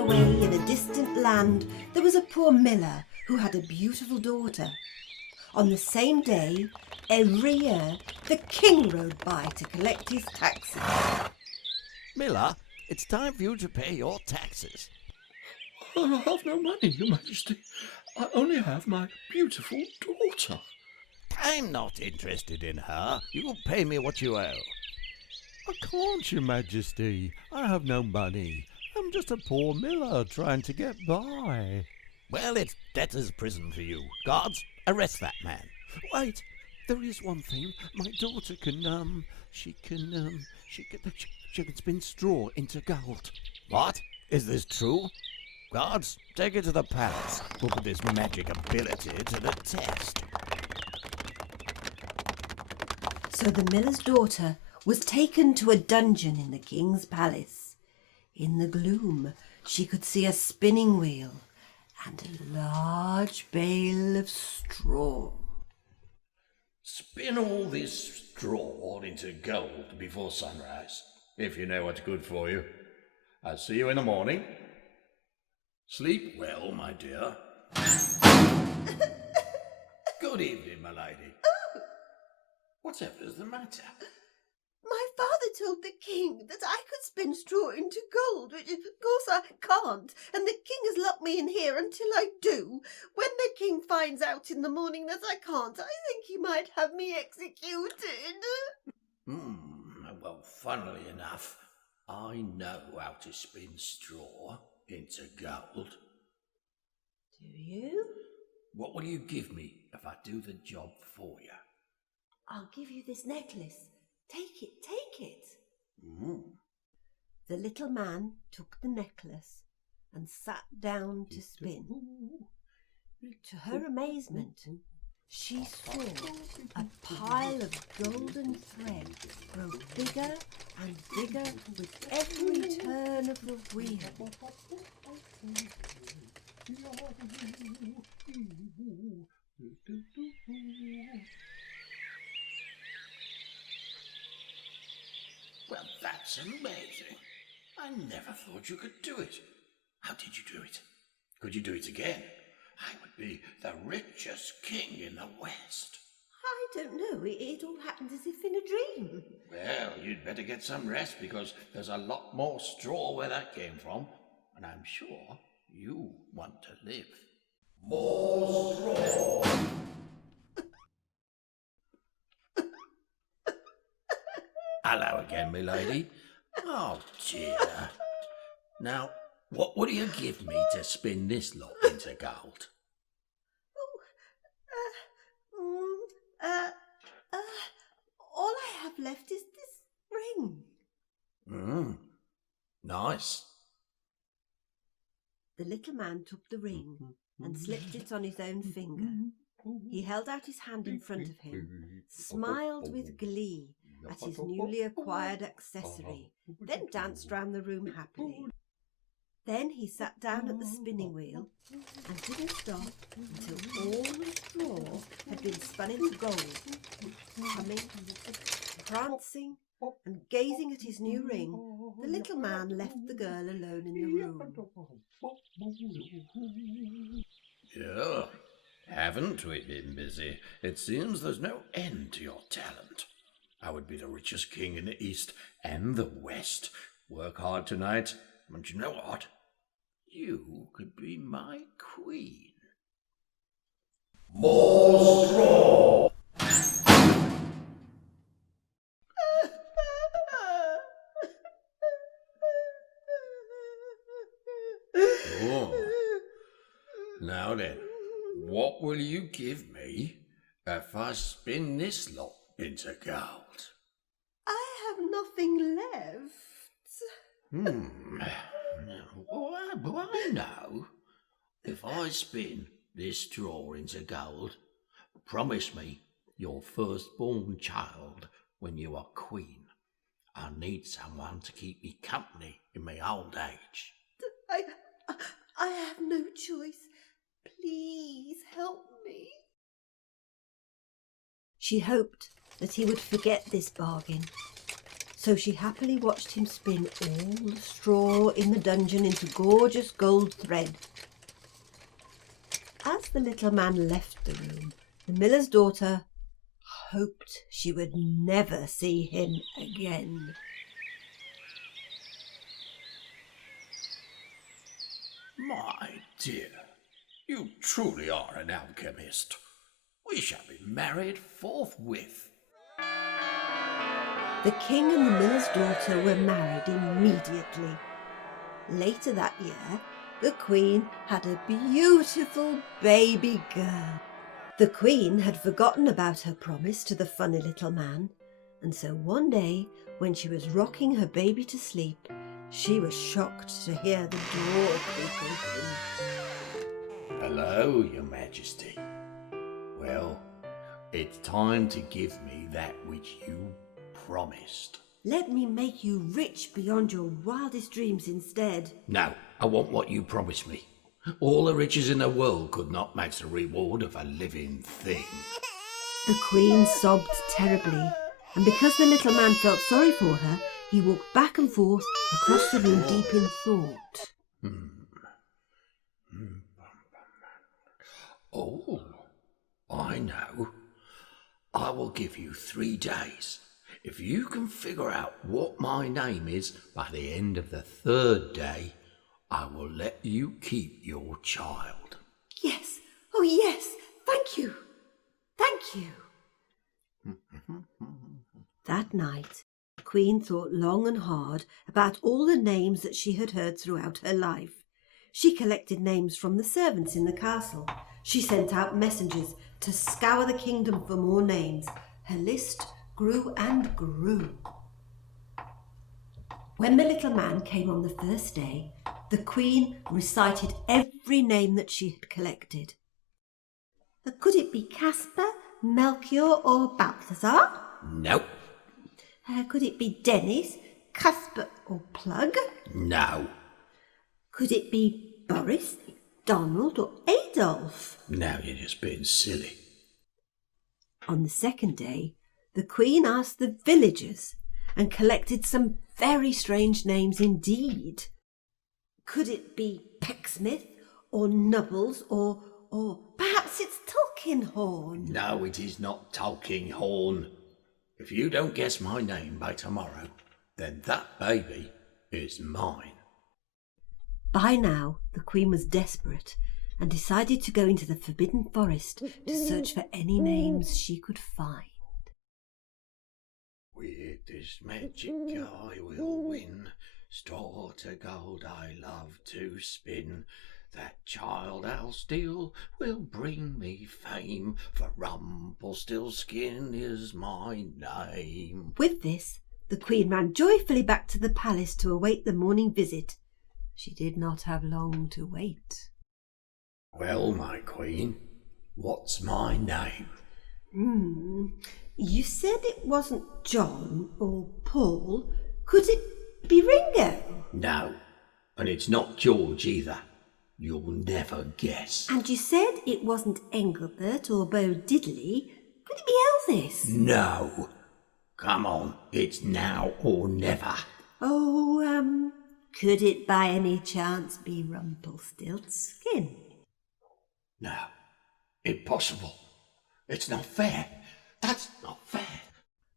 away in a distant land there was a poor miller who had a beautiful daughter. On the same day, every year, the king rode by to collect his taxes. Miller, it's time for you to pay your taxes. I have no money, Your Majesty. I only have my beautiful daughter. I'm not interested in her. You pay me what you owe. I can't, Your Majesty. I have no money. I'm just a poor miller trying to get by. Well, it's debtor's prison for you. Guards, arrest that man. Wait, there is one thing. My daughter can, she can spin straw into gold. What? Is this true? Guards, take her to the palace. We'll put this magic ability to the test. So the miller's daughter was taken to a dungeon in the king's palace. In the gloom, she could see a spinning wheel and a large bale of straw. Spin all this straw into gold before sunrise, if you know what's good for you. I'll see you in the morning. Sleep well, my dear. Good evening, my lady. Whatever's the matter? My father told the king that I could spin straw into gold, which of course I can't, and the king has locked me in here until I do. When the king finds out in the morning that I can't, I think he might have me executed. Well, funnily enough, I know how to spin straw into gold. Do you? What will you give me if I do the job for you? I'll give you this necklace. Take it, take it. Mm. The little man took the necklace and sat down to spin. To her amazement, she saw a pile of golden thread grow bigger and bigger with every turn of the wheel. Well, that's amazing. I never thought you could do it. How did you do it? Could you do it again? I would be the richest king in the West. I don't know. It all happened as if in a dream. Well, you'd better get some rest because there's a lot more straw where that came from, and I'm sure you want to live. More straw! Hello again, my lady. Oh, dear. Now, what would you give me to spin this lot into gold? All I have left is this ring. Nice. The little man took the ring and slipped it on his own finger. He held out his hand in front of him, smiled with glee at his newly acquired accessory, then danced round the room happily. Then he sat down at the spinning wheel and didn't stop until all the straw had been spun into gold. Humming, prancing, and gazing at his new ring, the little man left the girl alone in the room. Yeah, haven't we been busy? It seems there's no end to your talent. I would be the richest king in the East and the West. Work hard tonight, and you know what? You could be my queen. More straw! Oh. Now then, what will you give me if I spin this lot into gold? I have nothing left. Well, I know. If I spin this straw into gold, promise me your firstborn child when you are queen. I need someone to keep me company in my old age. I have no choice. Please help me. She hoped that he would forget this bargain. so she happily watched him spin all the straw in the dungeon into gorgeous gold thread. As the little man left the room, the miller's daughter hoped she would never see him again. My dear, you truly are an alchemist. We shall be married forthwith. The king and the miller's daughter were married immediately. Later that year, the queen had a beautiful baby girl. The queen had forgotten about her promise to the funny little man, and so one day, when she was rocking her baby to sleep, she was shocked to hear the door creak open. Hello, Your Majesty. Well, it's time to give me that which you promised. Let me make you rich beyond your wildest dreams instead. No, I want what you promised me. All the riches in the world could not match the reward of a living thing. The queen sobbed terribly, and because the little man felt sorry for her, he walked back and forth across the room deep in thought. Oh, I know. I will give you 3 days. If you can figure out what my name is by the end of the 3rd day, I will let you keep your child. Yes, oh yes, thank you, thank you. That night, the queen thought long and hard about all the names that she had heard throughout her life. She collected names from the servants in the castle. She sent out messengers to scour the kingdom for more names. Her list grew and grew. When the little man came on the first day, the queen recited every name that she had collected. Could it be Caspar, Melchior, or Balthazar? Nope. Could it be Dennis, Caspar, or Plug? No. Could it be Boris, Donald, or Adolf? Now you're just being silly. On the second day, the queen asked the villagers and collected some very strange names indeed. Could it be Pecksmith, or Nubbles, or perhaps it's Tulkinghorn? No, it is not Tulkinghorn. If you don't guess my name by tomorrow, then that baby is mine. By now, the queen was desperate and decided to go into the Forbidden Forest to search for any names she could find. With this magic I will win, straw to gold I love to spin. That child I'll steal will bring me fame, for Rumplestilskin is my name. With this, the queen ran joyfully back to the palace to await the morning visit. She did not have long to wait. Well, my queen, what's my name? You said it wasn't John or Paul. Could it be Ringo? No, and it's not George either. You'll never guess. And you said it wasn't Engelbert or Bo Diddley. Could it be Elvis? No. Come on, it's now or never. Could it by any chance be Rumplestilskin? No, impossible. It's not fair. That's not fair.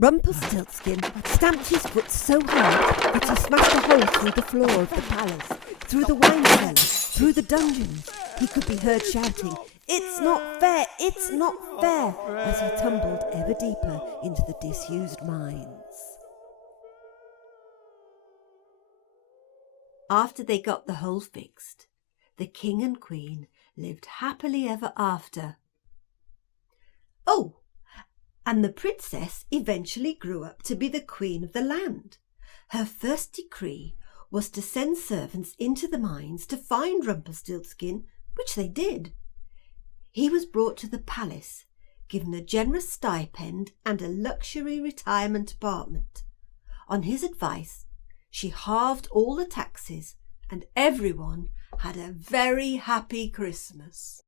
Rumplestilskin stamped his foot so hard that he smashed a hole through the floor of the palace, through the wine cellar, through the dungeons. He could be heard shouting, "It's not fair! It's not fair!" as he tumbled ever deeper into the disused mines. After they got the hole fixed, the king and queen lived happily ever after. Oh, and the princess eventually grew up to be the queen of the land. Her first decree was to send servants into the mines to find Rumplestilskin, which they did. He was brought to the palace, given a generous stipend and a luxury retirement apartment. On his advice, she halved all the taxes, and everyone had a very happy Christmas.